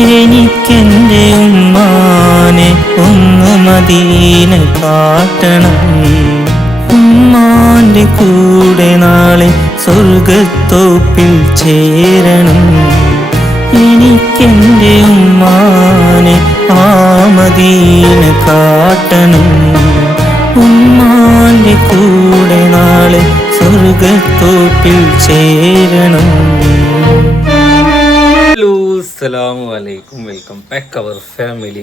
എനിക്കെന്റെ ഉമ്മാനെ ഒന്ന് മദീന കാട്ടണം. ഉമ്മാന്റെ കൂടെ നാളെ സ്വർഗത്തോപ്പിൽ ചേരണം. എനിക്കെന്റെ ഉമ്മാനെ ആ മദീന കാട്ടണം. ഉമ്മാന്റെ കൂടെ നാളെ സ്വർഗത്തോപ്പിൽ ചേരണം. ഹലോ അസ്സലാമു back our family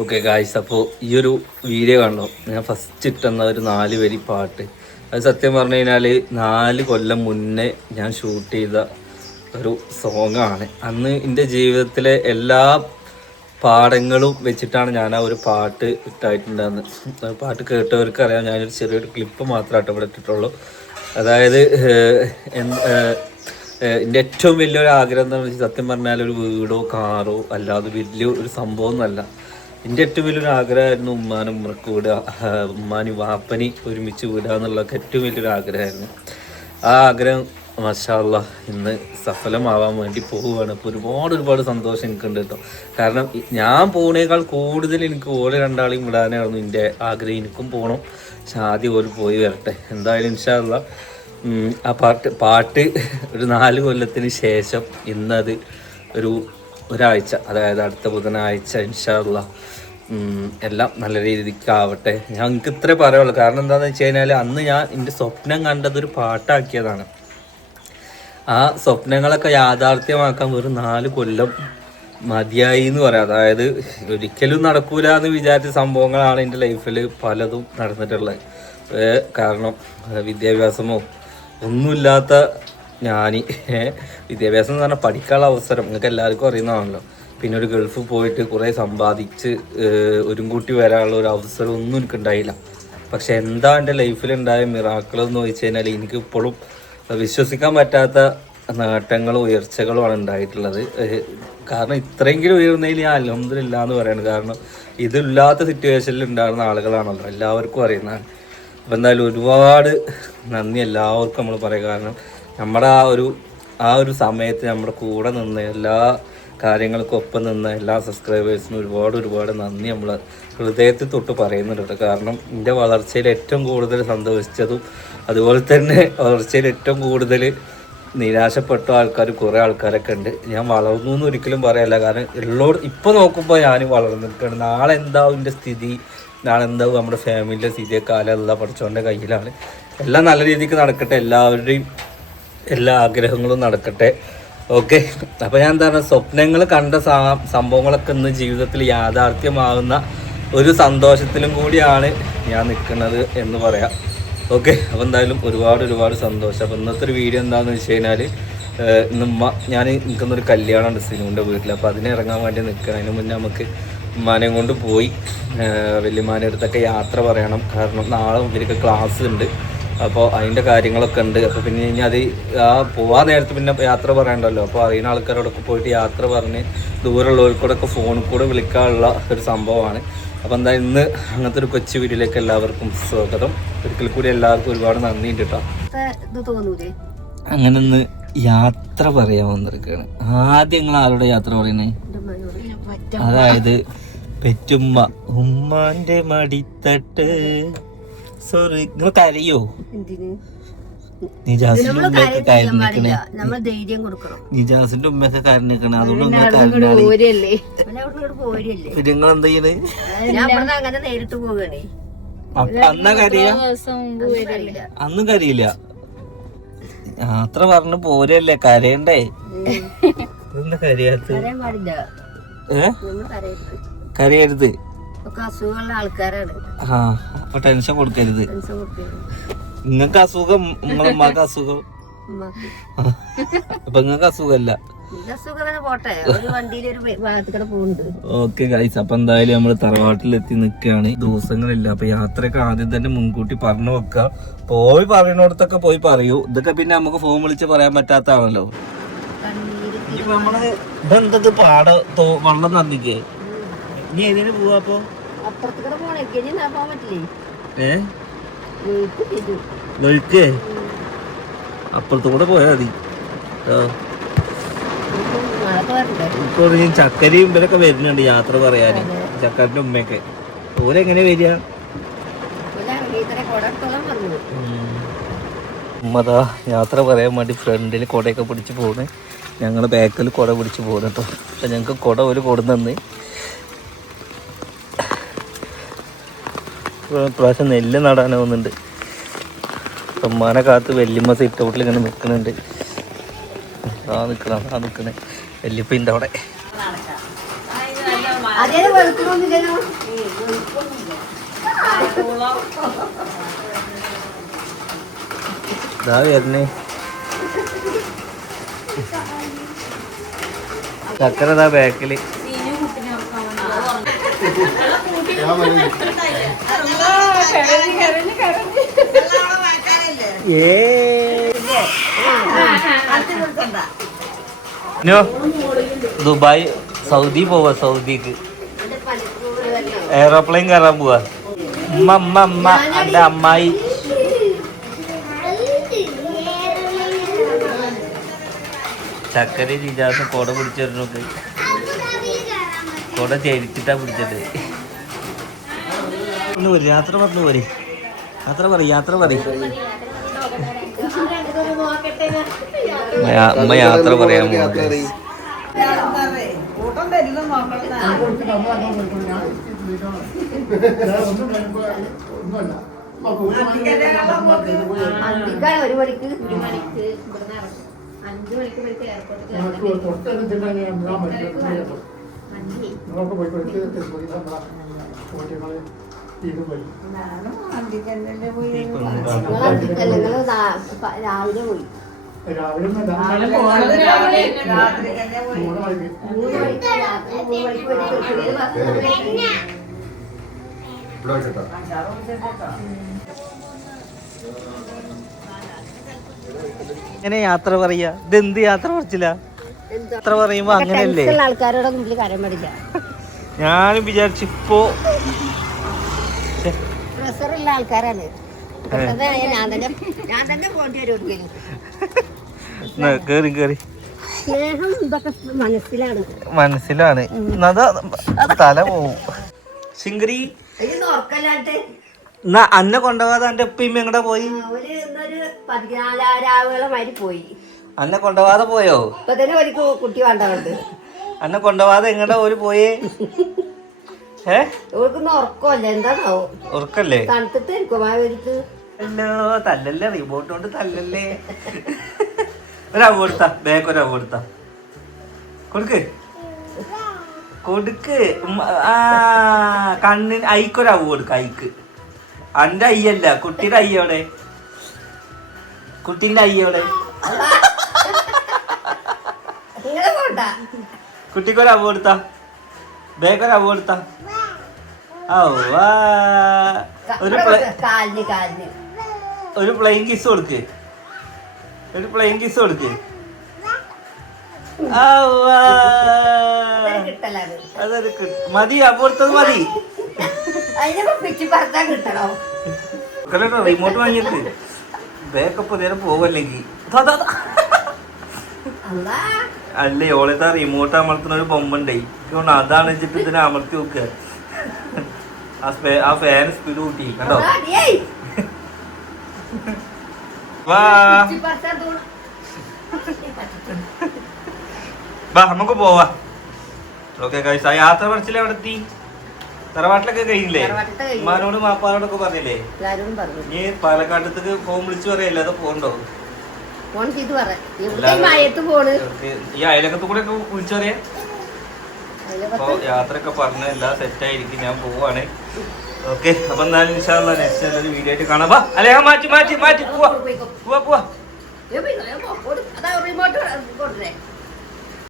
okay guys അപ്പോൾ ഈ ഒരു വീഡിയോ കണ്ടോ ഞാൻ ഫസ്റ്റ് ഇട്ടുന്ന ഒരു നാല് വരി പാട്ട്. അത് സത്യം പറഞ്ഞു കഴിഞ്ഞാൽ നാല് കൊല്ലം മുന്നേ ഞാൻ ഷൂട്ട് ചെയ്ത ഒരു സോങ്ങാണ് അന്ന് എന്റെ ജീവിതത്തിലെ എല്ലാ പാടങ്ങളും വെച്ചിട്ടാണ് ഞാൻ ആ ഒരു പാട്ട് ഇട്ടായിട്ടുണ്ടായിരുന്നത് ആ പാട്ട് കേട്ടവർക്ക് അറിയാം ഞാനൊരു ചെറിയൊരു ക്ലിപ്പ് മാത്രമായിട്ട് ഇവിടെ ഇട്ടിട്ടുള്ളൂ. അതായത് എന്റെ ഏറ്റവും വലിയൊരു ആഗ്രഹം എന്താണെന്ന് വെച്ചാൽ സത്യം പറഞ്ഞാൽ ഒരു വീടോ കാറോ അല്ലാതെ വലിയ ഒരു സംഭവം ഒന്നല്ല എന്റെ ഏറ്റവും വലിയൊരു ആഗ്രഹമായിരുന്നു ഉമ്മാനും ഉമ്മർക്ക് വിടുക ഉമ്മാനി വാപ്പനി ഒരുമിച്ച് വിടുക എന്നുള്ളതൊക്കെ ഏറ്റവും വലിയൊരു ആഗ്രഹമായിരുന്നു. ആ ആഗ്രഹം മഷാല്ല ഇന്ന് സഫലമാവാൻ വേണ്ടി പോവുകയാണ്. അപ്പോൾ ഒരുപാട് ഒരുപാട് സന്തോഷം എനിക്കുണ്ട് കേട്ടോ. കാരണം ഞാൻ പോണേക്കാൾ കൂടുതൽ എനിക്ക് ഓരോ രണ്ടാളെയും വിടാനായിരുന്നു. എന്റെ ആഗ്രഹം എനിക്കും പോകണം പക്ഷെ ആദ്യം ഓര് പോയി വരട്ടെ. എന്തായാലും ഇൻഷാല്ല ആ പാട്ട് പാട്ട് ഒരു നാല് കൊല്ലത്തിന് ശേഷം ഇന്നത് ഒരു ഒരാഴ്ച അതായത് അടുത്ത ബുധനാഴ്ച ഇൻഷാള്ള എല്ലാം നല്ല രീതിക്ക് ആവട്ടെ. ഞാൻ എനിക്ക് ഇത്രേ പറയുള്ളൂ കാരണം എന്താണെന്ന് വെച്ച് കഴിഞ്ഞാൽ അന്ന് ഞാൻ എന്റെ സ്വപ്നം കണ്ടത് ഒരു പാട്ടാക്കിയതാണ്. ആ സ്വപ്നങ്ങളൊക്കെ യാഥാർത്ഥ്യമാക്കാൻ വെറും നാല് കൊല്ലം മതിയായി എന്ന് പറയാം. അതായത് ഒരിക്കലും നടക്കൂല എന്ന് വിചാരിച്ച സംഭവങ്ങളാണ് എന്റെ ലൈഫിൽ പലതും നടന്നിട്ടുള്ളത്. കാരണം വിദ്യാഭ്യാസമോ ഒന്നുമില്ലാത്ത ഞാനി. വിദ്യാഭ്യാസം എന്ന് പറഞ്ഞാൽ പഠിക്കാനുള്ള അവസരം. നിങ്ങൾക്ക് എല്ലാവർക്കും അറിയുന്നതാണല്ലോ. പിന്നെ ഒരു ഗൾഫ് പോയിട്ട് കുറേ സമ്പാദിച്ച് ഒരു ഒരുങ്കൂട്ടി വരാനുള്ള ഒരു അവസരം ഒന്നും എനിക്ക് ഉണ്ടായില്ല. പക്ഷെ എന്താ എന്റെ ലൈഫിൽ ഉണ്ടായ മിറാക്കൾ എന്ന് ചോദിച്ചു കഴിഞ്ഞാൽ എനിക്ക് ഇപ്പോഴും വിശ്വസിക്കാൻ പറ്റാത്ത നേട്ടങ്ങളും ഉയർച്ചകളുമാണ് ഉണ്ടായിട്ടുള്ളത്. കാരണം ഇത്രയെങ്കിലും ഉയർന്നതിൽ ഞാൻ അലഹമില്ല എന്ന് പറയുന്നത് കാരണം ഇതില്ലാത്ത സിറ്റുവേഷനിൽ ഉണ്ടാകുന്ന ആളുകളാണല്ലോ എല്ലാവർക്കും അറിയുന്നതാണ് അപ്പം എന്തായാലും ഒരുപാട് നന്ദി എല്ലാവർക്കും നമ്മൾ പറയുക കാരണം നമ്മുടെ ആ ഒരു ആ ഒരു സമയത്ത് നമ്മുടെ കൂടെ നിന്ന് എല്ലാ കാര്യങ്ങൾക്കും ഒപ്പം നിന്ന് എല്ലാ സബ്സ്ക്രൈബേഴ്സിനും ഒരുപാട് ഒരുപാട് നന്ദി നമ്മൾ ഹൃദയത്തിൽ തൊട്ട് പറയുന്നുണ്ട് കാരണം എന്റെ വളർച്ചയിൽ ഏറ്റവും കൂടുതൽ സന്തോഷിച്ചതും അതുപോലെ തന്നെ വളർച്ചയിൽ ഏറ്റവും കൂടുതൽ നിരാശപ്പെട്ട ആൾക്കാർ കുറേ ആൾക്കാരൊക്കെ ഉണ്ട്. ഞാൻ വളർന്നു എന്ന് ഒരിക്കലും പറയല്ല. കാരണം എല്ലോട് ഇപ്പോൾ നോക്കുമ്പോൾ ഞാൻ വളർന്നു നിൽക്കുകയാണ് നാളെ എന്താവും എന്റെ സ്ഥിതി? നാളെ എന്താവും നമ്മുടെ ഫാമിലിയുടെ സ്ഥിതിയൊക്കെ കാലമല്ല പഠിച്ചവന്റെ കയ്യിലാണ്. എല്ലാം നല്ല രീതിക്ക് നടക്കട്ടെ. എല്ലാവരുടെയും എല്ലാ ആഗ്രഹങ്ങളും നടക്കട്ടെ. ഓക്കെ. അപ്പോൾ ഞാൻ എന്താണ് സ്വപ്നങ്ങൾ കണ്ട സംഭവങ്ങളൊക്കെ ഇന്ന് ജീവിതത്തിൽ യാഥാർത്ഥ്യമാകുന്ന ഒരു സന്തോഷത്തിലും കൂടിയാണ് ഞാൻ നിൽക്കുന്നത് എന്ന് പറയാം. ഓക്കെ അപ്പോൾ എന്തായാലും ഒരുപാട് ഒരുപാട് സന്തോഷം. അപ്പോൾ ഇന്നത്തെ ഒരു വീഡിയോ എന്താണെന്ന് വെച്ച് കഴിഞ്ഞാൽ ഇന്നുമ്മ ഞാൻ നിൽക്കുന്നൊരു കല്യാണമുണ്ട് സിനുവിന്റെ വീട്ടിൽ അപ്പോൾ അതിനെ ഇറങ്ങാൻ വേണ്ടി നിൽക്കണം അതിന് മുന്നേ നമുക്ക് ഉമ്മാനെയും കൊണ്ട് പോയി വലിയമാനെ അടുത്തൊക്കെ യാത്ര പറയണം. കാരണം നാളെ ഇവർക്ക് ക്ലാസ് ഉണ്ട്. അപ്പോൾ അതിന്റെ കാര്യങ്ങളൊക്കെ ഉണ്ട്. അപ്പോൾ പിന്നെ ഇനി അത് ആ പോവാൻ നേരത്ത് പിന്നെ യാത്ര പറയണ്ടല്ലോ. അപ്പോൾ അറിയുന്ന ആൾക്കാരോടൊക്കെ പോയിട്ട് യാത്ര പറഞ്ഞ് ദൂരമുള്ളവർക്കൂടെ ഒക്കെ ഫോണിൽ കൂടെ വിളിക്കാനുള്ള ഒരു സംഭവമാണ്. അപ്പോൾ എന്താ ഇന്ന് അങ്ങനത്തെ ഒരു കൊച്ചു വീട്ടിലേക്ക് എല്ലാവർക്കും സ്വാഗതം. ഒരിക്കൽ കൂടി എല്ലാവർക്കും ഒരുപാട് നന്ദിയുണ്ട് കേട്ടോ. ഇത് തോന്നൂലേ? അങ്ങനെ ഒന്ന് യാത്ര പറയാൻ വന്നിരിക്കുകയാണ്. ആദ്യം നിങ്ങൾ ആരുടെ യാത്ര പറ്റ അതായത് പെറ്റുമ്മ. ഉമ്മാന്റെ മടിത്തട്ട്. സോറി നിങ്ങൾ കരയോ? നിജാസിന്റെ ഉമ്മയൊക്കെ കരഞ്ഞിക്കണേ നമ്മൾ ധൈര്യം കൊടുക്കണം. നിജാസിന്റെ ഉമ്മയൊക്കെ കരഞ്ഞിക്കണേ അതുകൊണ്ട് നിങ്ങൾ കരഞ്ഞാളി പോരല്ലേ? പിന്നെ നിങ്ങൾ എന്താ ചെയ്യണേ? ഞാൻ അങ്ങനെ നേരിട്ട് പോകണേ അന്ന കരിയ? അന്നും കരിയില്ല. യാത്ര പറഞ്ഞു പോരല്ലേ? കരയണ്ടേ? എന്താ കരയാത്ത കരയരുത്. കരയരുത്. ഒക്കെ അസുഖമുള്ള ആൾക്കാരാണ്. ആ അപ്പൊ ടെൻഷൻ കൊടുക്കരുത്. നിങ്ങക്ക് അസുഖം നിങ്ങളെ ഉമ്മക്ക് അസുഖം? അപ്പൊ നിങ്ങക്ക് അസുഖമല്ല ഓക്കെ ഗൈസ് അപ്പൊ എന്തായാലും നമ്മൾ തറവാട്ടിലെത്തി നിൽക്കുകയാണ് ദിവസങ്ങളില്ല. അപ്പൊ യാത്രയൊക്കെ ആദ്യം തന്നെ മുൻകൂട്ടി പറഞ്ഞു വെക്കുക പോയി പറയണോടത്തൊക്കെ പോയി പറയൂ. ഇതൊക്കെ പിന്നെ നമുക്ക് ഫോൺ വിളിച്ച് പറയാൻ പറ്റാത്തതാണല്ലോ നമ്മൾ ഇതെന്തത് പാട വെള്ളം നന്ദിക്കേ ഇനി ഏതിന് പോവാ അപ്പൊ? അപ്പുറത്തുകൂടെ പോണേ അപ്പുറത്തും കൂടെ പോയാ മതി. ഇപ്പോൾ ചക്കരയും ഇവരൊക്കെ വരുന്നുണ്ട് യാത്ര പറയാൻ ചക്കരന്റെ ഉമ്മയൊക്കെ. ഓരെങ്ങനെ വരിക? ഉമ്മതാ യാത്ര പറയാൻ വേണ്ടി ഫ്രണ്ടിൽ കുടയൊക്കെ പിടിച്ച് പോകുന്നത് ഞങ്ങൾ ബാക്കിൽ കുട പിടിച്ച് പോകുന്നു കേട്ടോ അപ്പം ഞങ്ങൾക്ക് കുട ഒരു കൊടുന്നെന്ന്. പ്രാവശ്യം നെല്ല് നടാനാവുന്നുണ്ട് സമ്മാനെ കാത്ത് വല്യമ്മ സിറ്റ് ഔട്ടിൽ ഇങ്ങനെ നിൽക്കുന്നുണ്ട് ആ നിൽക്കണം ആ നിൽക്കണേ വല്യപ്പന്റെ അവിടെ. ഇതാ വരുന്നേ ചക്കര ബാക്കിൽ ബാക്കിൽ നോ ദുബായ് സൗദി പോവാ സൗദിക്ക്. എയറോപ്ലെയിൻ കയറാൻ പോവാ. അമ്മ അമ്മായി. ചക്കര ജിജാസ് കൊട പിടിച്ചിരുന്നു കൊട ചരിച്ചിട്ടാ പിടിച്ചത്. ഒന്ന് പോരി യാത്ര പറഞ്ഞു പോരി യാത്ര പറ യാത്ര പറ അമ്മ യാത്ര പറയാൻ ഒരു മണിക്ക് ഒരു മണിക്ക് ഇവിടുന്ന് ഇറങ്ങും അഞ്ചു മണിക്ക് ഇവിടുത്തെ എയർപോർട്ടിൽ രാവിലെ പോയി രാവിലെ ഇങ്ങനെ യാത്ര പറയാ? ഇതെന്ത് യാത്ര പറച്ചില്ല യാത്ര പറയുമ്പോ അങ്ങനെയല്ലേ ആൾക്കാരോടെ മുമ്പിൽ കരം പാടില്ല ഞാനും വിചാരിച്ചു ഇപ്പോ പ്രഷറുള്ള ആൾക്കാരാണ്. ഞാൻ തന്നെ ഞാൻ തന്നെ പോകേണ്ടി വരും ഒരിക്കലും. ന്നാ, കേറി കേറി. സ്നേഹം ഇതൊക്കെ മനസ്സിലാണ്? തല പോവും. ശിങ്കരി. അന്നെ കൊണ്ടുപോകാതെ എന്റെ ഉപ്പയും എങ്ങടെ പോയി? പോയി. അന്നെ കൊണ്ടുപോകാതെ പോയോ? കുട്ടി വേണ്ടതുണ്ട് അന്നെ കൊണ്ടുപോകാതെ എങ്ങടെ ഒരു പോയേ? ഉറക്കല്ലേ? ഹലോ തല്ലല്ലേ? റിമോട്ട് കൊണ്ട് തല്ലല്ലേ? ഒരവ് കൊടുത്ത ബാക്ക് ഒരവ് കൊടുത്ത കൊടുക്ക്. കൊടുക്ക്. ആ കണ്ണിന് ഐക്കൊരവ് കൊടുക്ക ഐക്ക്. അന്റെ അയ്യല്ല കുട്ടിയുടെ അയ്യ എവിടെ? കുട്ടീന്റെ അയ്യ എവിടെ? നിങ്ങളെ പോണ്ട. കുട്ടിക്കൊരു അവ കൊടുത്ത ബാക്കൊരു അവ കൊടുത്ത. ഒരു ഒരു പ്ലെയിൻ കിസ് കൊടുക്ക്. ഒരു പ്ലെയിൻ കിസ് കൊടുക്ക്. അതൊരു മതി അപ്പുറത്തത് മതി. റിമോട്ട് വാങ്ങിയിട്ട്. ബേക്കപ്പ് നേരം പോവല്ലെങ്കിൽ. അല്ലാ ഓളത്തെ റിമോട്ട് അമർത്തുന്ന ഒരു ബൊമ്പുണ്ടേ അതുകൊണ്ട് അതാണ് വെച്ചിട്ട് ഇതിനെ അമർത്തി വെക്കുക ആ ഫാൻ സ്പീഡ് കൂട്ടി കണ്ടോ? വാ. വാ നമുക്ക് പോവാ. ഓക്കെ കഴിച്ച യാത്ര പറച്ചില്ല അവിടെ എത്തി തറവാട്ടിലൊക്കെ കഴിഞ്ഞില്ലേ ഉമ്മാനോടും. മാപ്പാനോടൊക്കെ പറഞ്ഞില്ലേ? നീ പാലക്കാട്ടത്തേക്ക് ഫോൺ വിളിച്ചു പറയല്ലേ അതോ പോകണ്ടോ ഫോൺ ചെയ്ത് പറ. മയത്ത് പോണ്. ഈ അയലക്കത്ത് കൂടെ ഒക്കെ വിളിച്ചു പറയാ അതിലെ അപ്പൊ യാത്രയൊക്കെ പറഞ്ഞ എല്ലാം സെറ്റ് ആയിരിക്കും ഞാൻ പോവാണ്. ഓക്കെ. അപ്പൊ എന്നാലും ഇൻഷാല്ല നെക്സ്റ്റ് നല്ലൊരു വീഡിയോ ആയിട്ട് കാണാം. വാ അല്ലെ മാറ്റി മാറ്റി മാറ്റി. പോവാ. പോവാ പോവാ. റിമോട്ട് കൊടുത്തേ